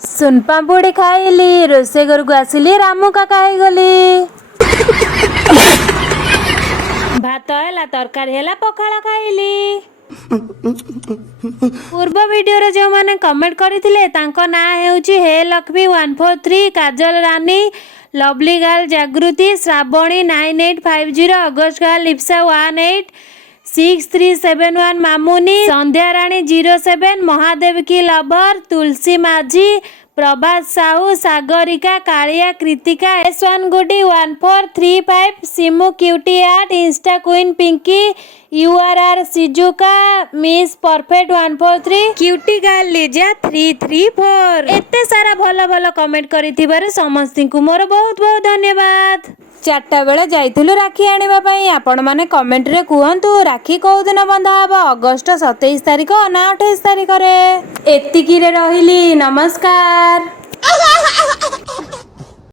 सुनपापुड़ी खाइली रोसे घर को आसिली रामू काका गली भात है तरकारी है पखाला खाइली। पूर्व वीडियो जो मैंने कमेंट करथिले तांको ना हेउची हे Lakshmi 143 Kajal Rani lovely girl Jagriti Shravani 9850 August girl Lipsa 18 6371 Mamuni Sandhya Rani 07 Mahadev की लवर तुलसी माझी प्रभात साहू सागरिका कालिया कृतिका S1 गुडी 1435 Simu cutie art insta queen Pinky URR Shizuka miss perfect 143 cutie girl Liza 334 एते सारा भल भल कमेंट करिथिबार समस्ती को मोर बहुत बहुत धन्यवाद। 4टा बेले जाइथिलु राखी आनिबा पई आपण माने कमेंट रे कुहंतु राखी को दिन बंधा हबा अगस्त 27 तारिख ना 28 तारिख रे। एतिकी रे रहिली नमस्कार।